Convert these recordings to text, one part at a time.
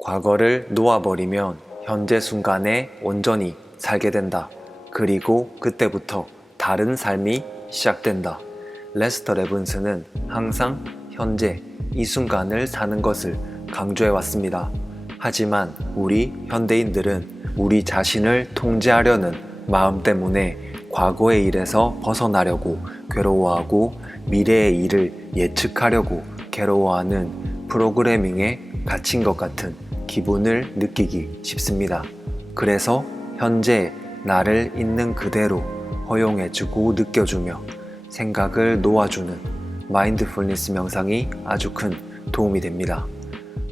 과거를 놓아버리면 현재 순간에 온전히 살게 된다. 그리고 그때부터 다른 삶이 시작된다. 레스터 레븐스는 항상 현재 이 순간을 사는 것을 강조해 왔습니다. 하지만 우리 현대인들은 우리 자신을 통제하려는 마음 때문에 과거의 일에서 벗어나려고 괴로워하고 미래의 일을 예측하려고 괴로워하는 프로그래밍에 갇힌 것 같은 기분을 느끼기 쉽습니다. 그래서 현재 나를 있는 그대로 허용해주고 느껴주며 생각을 놓아주는 마인드풀니스 명상이 아주 큰 도움이 됩니다.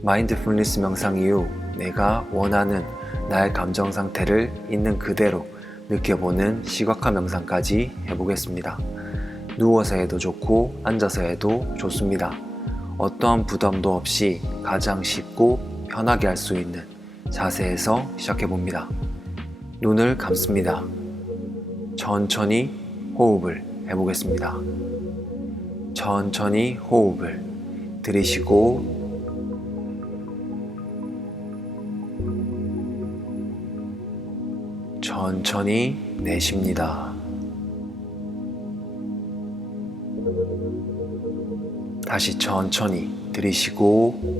마인드풀니스 명상 이후 내가 원하는 나의 감정 상태를 있는 그대로 느껴보는 시각화 명상까지 해보겠습니다. 누워서 해도 좋고 앉아서 해도 좋습니다. 어떠한 부담도 없이 가장 쉽고 편하게 할 수 있는 자세에서 시작해 봅니다. 눈을 감습니다. 천천히 호흡을 해보겠습니다. 천천히 호흡을 들이쉬고 천천히 내쉽니다. 다시 천천히 들이쉬고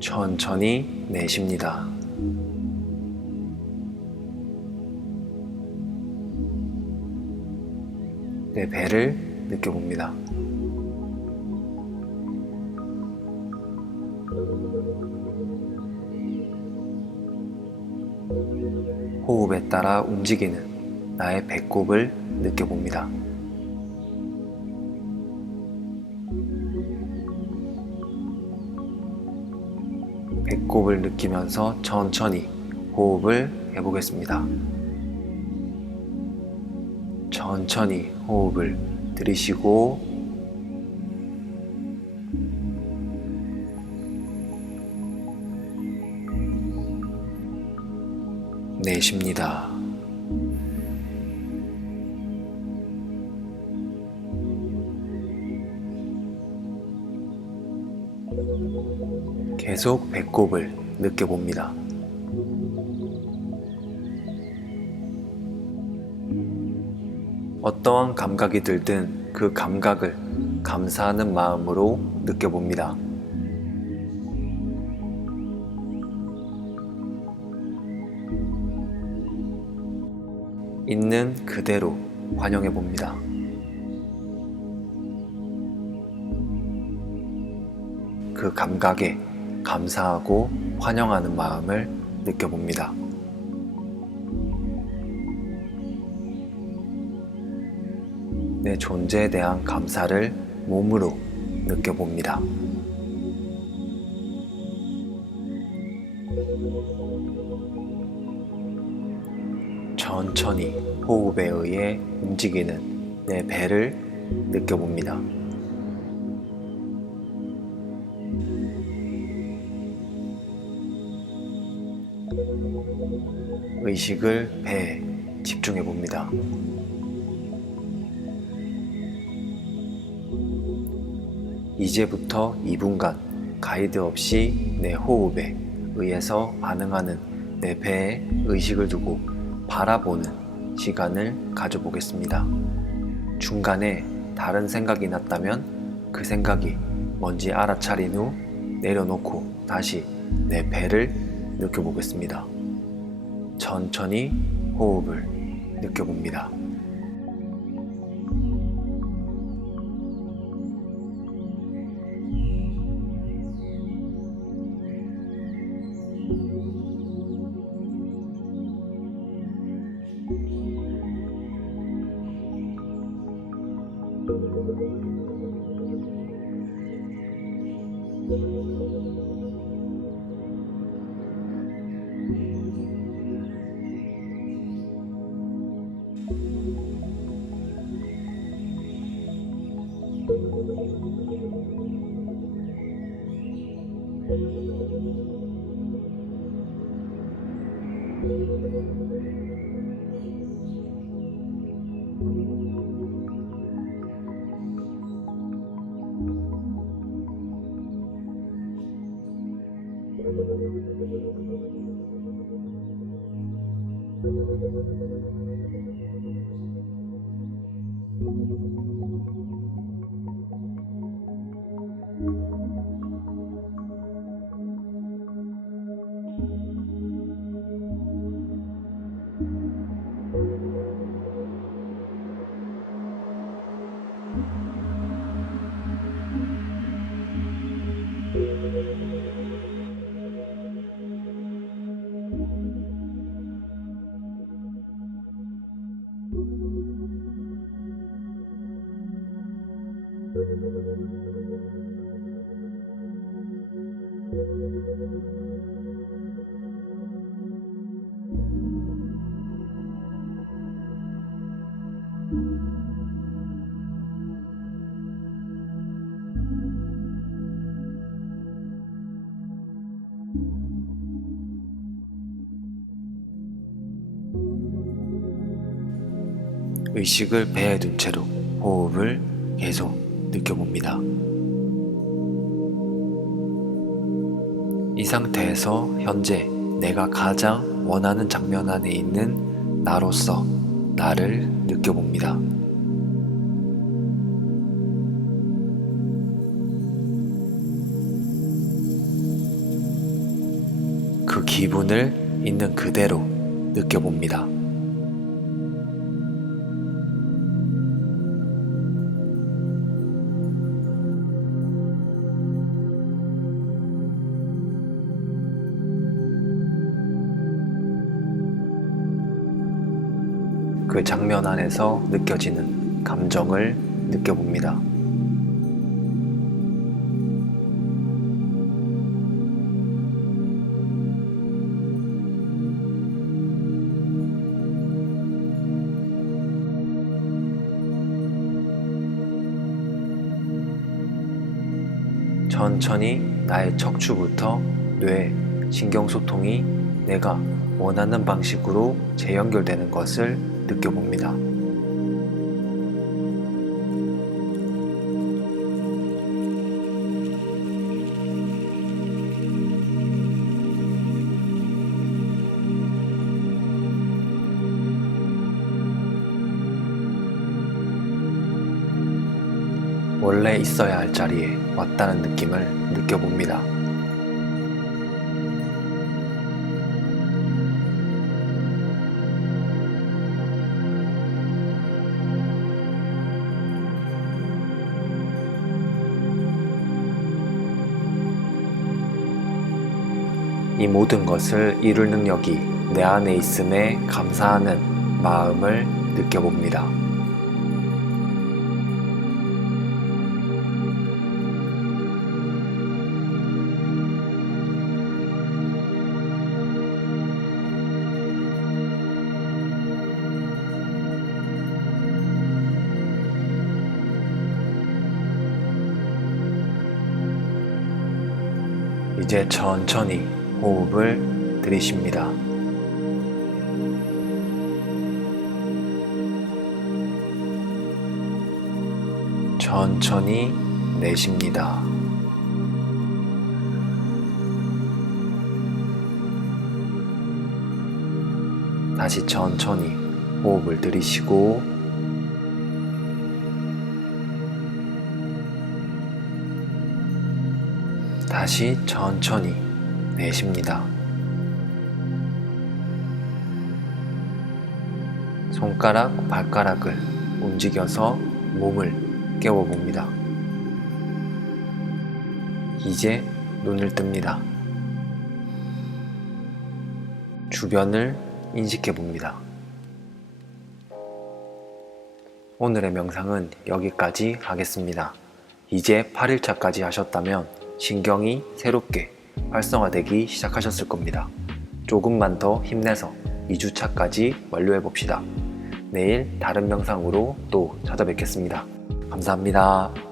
천천히 내쉽니다. 내 배를 느껴봅니다. 호흡에 따라 움직이는 나의 배꼽을 느껴봅니다. 배꼽을 느끼면서 천천히 호흡을 해보겠습니다. 천천히 호흡을 들이쉬고 내쉽니다. 계속 배꼽을 느껴봅니다. 어떠한 감각이 들든 그 감각을 감사하는 마음으로 느껴봅니다. 있는 그대로 환영해 봅니다. 그 감각에 감사하고 환영하는 마음을 느껴봅니다. 내 존재에 대한 감사를 몸으로 느껴봅니다. 천천히 호흡에 의해 움직이는 내 배를 느껴봅니다. 의식을 배에 집중해 봅니다. 이제부터 2분간 가이드 없이 내 호흡에 의해서 반응하는 내 배에 의식을 두고 바라보는 시간을 가져보겠습니다. 중간에 다른 생각이 났다면 그 생각이 뭔지 알아차린 후 내려놓고 다시 내 배를 느껴보겠습니다. 천천히 호흡을 느껴봅니다. 의식을 배에 둔 채로 호흡을 계속 느껴봅니다. 이 상태에서 현재 내가 가장 원하는 장면 안에 있는 나로서 나를 느껴봅니다. 그 기분을 있는 그대로 느껴봅니다. 그 장면 안에서 느껴지는 감정을 느껴봅니다. 천천히 나의 척추부터 뇌, 신경소통이 내가 원하는 방식으로 재연결되는 것을 느껴봅니다. 원래 있어야 할 자리에 왔다는 느낌을 느껴봅니다. 이 모든 것을 이룰 능력이 내 안에 있음에 감사하는 마음을 느껴봅니다. 이제 천천히 호흡을 들이쉽니다. 천천히 내쉽니다. 다시 천천히 호흡을 들이쉬고 다시 천천히 내쉽니다. 손가락, 발가락을 움직여서 몸을 깨워봅니다. 이제 눈을 뜹니다. 주변을 인식해 봅니다. 오늘의 명상은 여기까지 하겠습니다. 이제 8일차까지 하셨다면 신경이 새롭게 활성화되기 시작하셨을 겁니다. 조금만 더 힘내서 2주차까지 완료해 봅시다. 내일 다른 명상으로 또 찾아뵙겠습니다. 감사합니다.